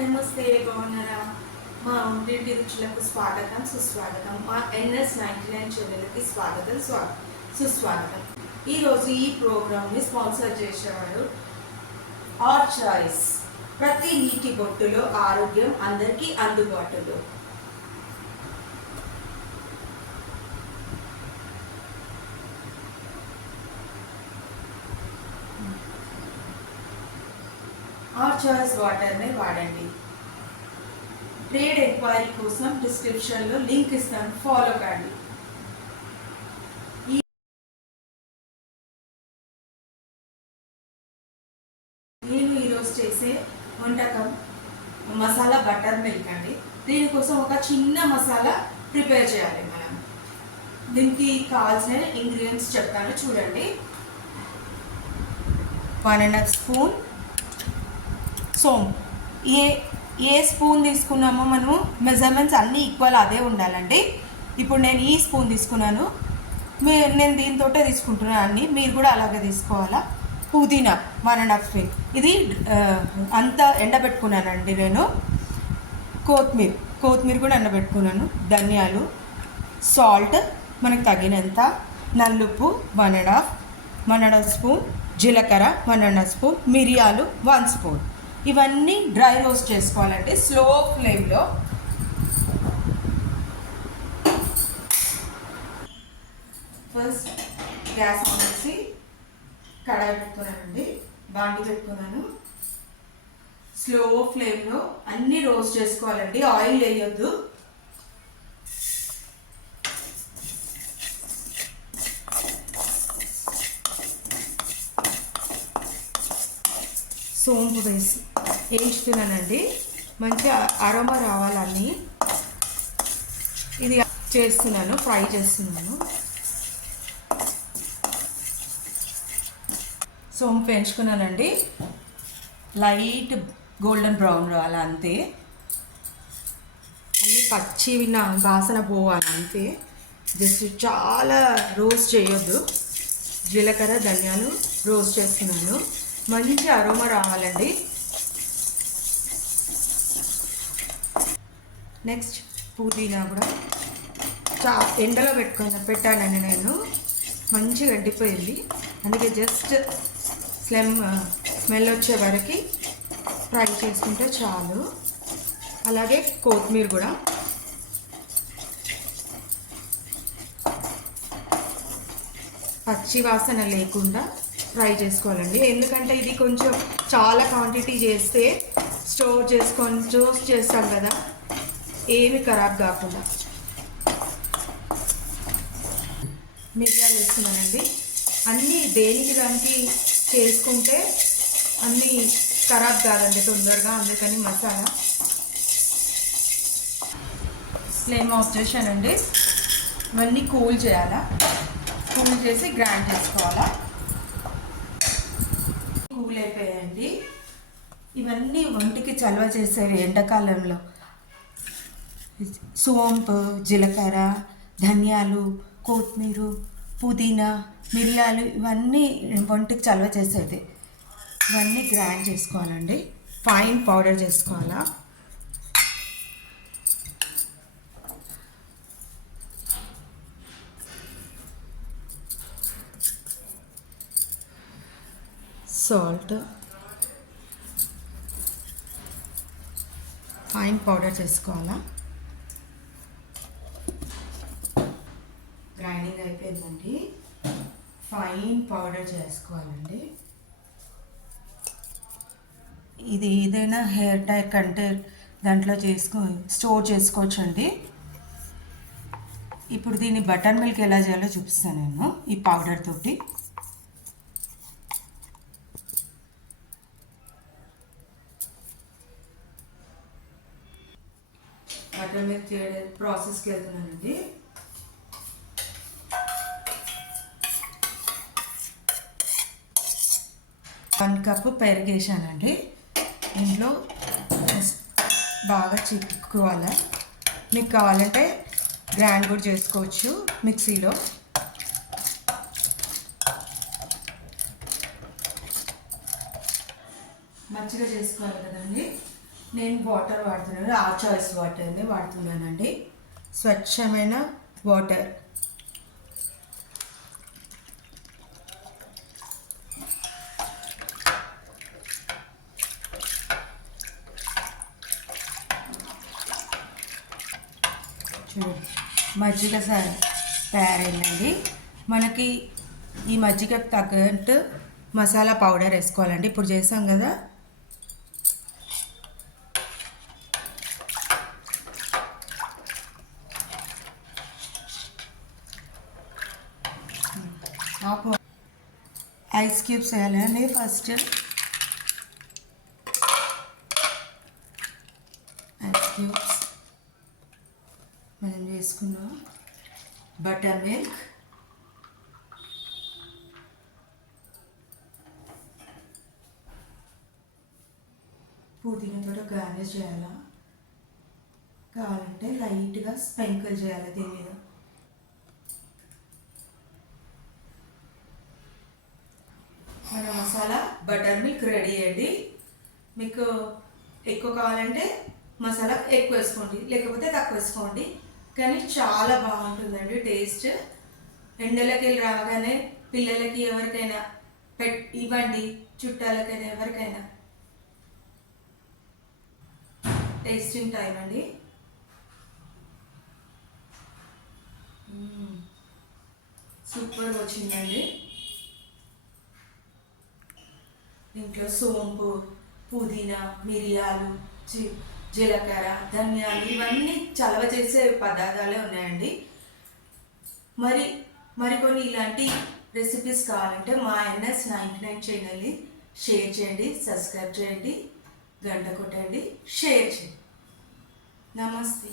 నమస్తే బాగున్నారా? మా ఒంటింటి రుచులకు స్వాగతం సుస్వాగతం. మా NS99 ఛానల్కి సుస్వాగతం. ఈరోజు ఈ ప్రోగ్రామ్ని స్పాన్సర్ చేసేవాడు ఆర్ చాయిస్. ప్రతి నీటి బొట్టులో ఆరోగ్యం అందరికీ అందుబాటులో. ఆర్ చాయిస్ వాటర్ని వాడండి. ట్రేడ్ ఎంక్వైరీ కోసం డిస్క్రిప్షన్లో లింక్ ఇస్తాను, ఫాలో కండి. నేను ఈరోజు చేసే వంటకం మసాలా బటర్ మిల్క్ అండి. దీనికోసం ఒక చిన్న మసాలా ప్రిపేర్ చేయాలి మనం. దీనికి కావాల్సిన ఇంగ్రీడియంట్స్ చెప్తాను చూడండి. 1.5 స్పూన్ సోంపు. ఏ స్పూన్ తీసుకున్నామో మనము మెజర్మెంట్స్ అన్నీ ఈక్వల్ అదే ఉండాలండి. ఇప్పుడు నేను ఈ స్పూన్ తీసుకున్నాను, నేను దీంతో తీసుకుంటున్నాను అన్నీ, మీరు కూడా అలాగే తీసుకోవాలా. పుదీనా 1.5 స్పూన్, ఇది అంతా ఎండబెట్టుకున్నానండి నేను. కొత్తిమీర కూడా ఎండబెట్టుకున్నాను. ధనియాలు, సాల్ట్ మనకు తగినంత, నల్లుప్పు 1.5 స్పూన్, జీలకర్ర 1.5 స్పూన్, మిరియాలు 1 స్పూన్. ఇవన్నీ డ్రై రోస్ట్ చేసుకోవాలంటే స్లో ఫ్లేమ్లో. ఫస్ట్ గ్యాస్ ఆన్ చేసి కడాయి పెట్టుకున్నానండి, బాండి పెట్టుకున్నాను. స్లో ఫ్లేమ్లో అన్నీ రోస్ట్ చేసుకోవాలండి, ఆయిల్ వేయొద్దు. సోంపు వేసి వేయించుతున్నానండి, మంచిగా అరోమా రావాలని ఇది చేస్తున్నాను, ఫ్రై చేస్తున్నాను. సోంపు వేయించుకున్నానండి, లైట్ గోల్డెన్ బ్రౌన్ రావాలి అంతే. అన్నీ పచ్చి వాసన పోవాలి అంతే, జస్ట్ చాలా రోస్ట్ చేయొద్దు. జీలకర్ర ధనియాలు రోస్ట్ చేస్తున్నాను, మంచి అరోమా రావాలండి. నెక్స్ట్ పుదీనా కూడా ఎండలో పెట్టానండి నేను, మంచిగా ఎండిపోయింది. అందుకే జస్ట్ స్మెల్ వచ్చే వరకు ఫ్రై చేసుకుంటే చాలు. అలాగే కొత్తిమీర కూడా పచ్చి వాసన లేకుండా ఫ్రై చేసుకోవాలండి. ఎందుకంటే ఇది కొంచెం చాలా క్వాంటిటీ చేస్తే స్టోర్ చేస్తాం కదా, ఏమి ఖరాబ్ కాకుండా. మిరియాలు వేస్తున్నానండి, అన్నీ దేనికి దానికి చేసుకుంటే అన్నీ ఖరాబ్ కాదండి తొందరగా, అందుకని మసాలా. ఫ్లేమ్ ఆఫ్ చేశానండి, ఇవన్నీ కూల్ చేయాలా, కూల్ చేసి గ్రైండ్ చేసుకోవాలా. కూల్ అయిపోయాయండి. ఇవన్నీ ఒంటికి చలవ చేసేవి ఎండాకాలంలో. సోంపు, జీలకర్ర, ధనియాలు, కొత్తిమీర, పుదీనా, మిరియాలు ఇవన్నీ ఒంటికి చలవ చేసేది. ఇవన్నీ గ్రైండ్ చేసుకోవాలండి, ఫైన్ పౌడర్ చేసుకోవాలా. సాల్ట్, ఫైన్ పౌడర్ చేసుకోవాలా. గ్రైండింగ్ అయిపోయిందండి, ఫైన్ పౌడర్ చేసుకోవాలండి. ఇది ఏదైనా హెయిర్ టై కంటే దాంట్లో స్టోర్ చేసుకోవచ్చండి. ఇప్పుడు దీన్ని బటర్ మిల్క్ ఎలా చేయాలో చూపిస్తాను నేను ఈ పౌడర్ తోటి. బటర్ మిల్క్ చేయడం ప్రాసెస్కి వెళ్తున్నానండి. వన్ కప్పు పెరుగు వేసానండి. ఇంట్లో బాగా చిక్కుకోవాలి. మీకు కావాలంటే గ్రైండ్ కూడా చేసుకోవచ్చు మిక్సీలో. మంచిగా చేసుకోవాలి కదండి. నేను వాటర్ వాడుతున్నాను, ఆ చాయిస్ వాటర్ని వాడుతున్నానండి. స్వచ్ఛమైన వాటర్. చూడండి మజ్జిగ తయారైందండి. మనకి ఈ మజ్జిగకు తగ్గట్టు మసాలా పౌడర్ వేసుకోవాలండి. ఇప్పుడు చేసాం కదా, ఐస్ క్యూబ్స్ వేయాలండి. ఫస్ట్ ఐస్ క్యూబ్స్, మనం చేసుకున్నాం బటర్ మిల్క్, పుదీనాతో గార్నిష్ చేయాలా, కావాలంటే లైట్గా స్ప్రింకిల్ చేయాలి దీని మీద. మన మసాలా బటర్ మిల్క్ రెడీ అయ్యండి. మీకు ఎక్కువ కావాలంటే మసాలా ఎక్కువ వేసుకోండి, లేకపోతే తక్కువ వేసుకోండి. కానీ చాలా బాగుంటుందండి టేస్ట్. ఎండలకి వెళ్ళి రాగానే పిల్లలకి ఎవరికైనా ఇవ్వండి, చుట్టాలకైనా ఎవరికైనా. టేస్టింగ్ టైం అండి. సూపర్గా వచ్చిందండి. దీంట్లో సోంపు, పుదీనా, మిరియాలు, జీలకర్ర, ధనియాలు ఇవన్నీ చలవ చేసే పదార్థాలే ఉన్నాయండి. మరికొన్ని ఇలాంటి రెసిపీస్ కావాలంటే మా NS99 ఛానల్ని షేర్ చేయండి, సబ్స్క్రైబ్ చేయండి, గంట కొట్టండి, షేర్ చేయండి. నమస్తే.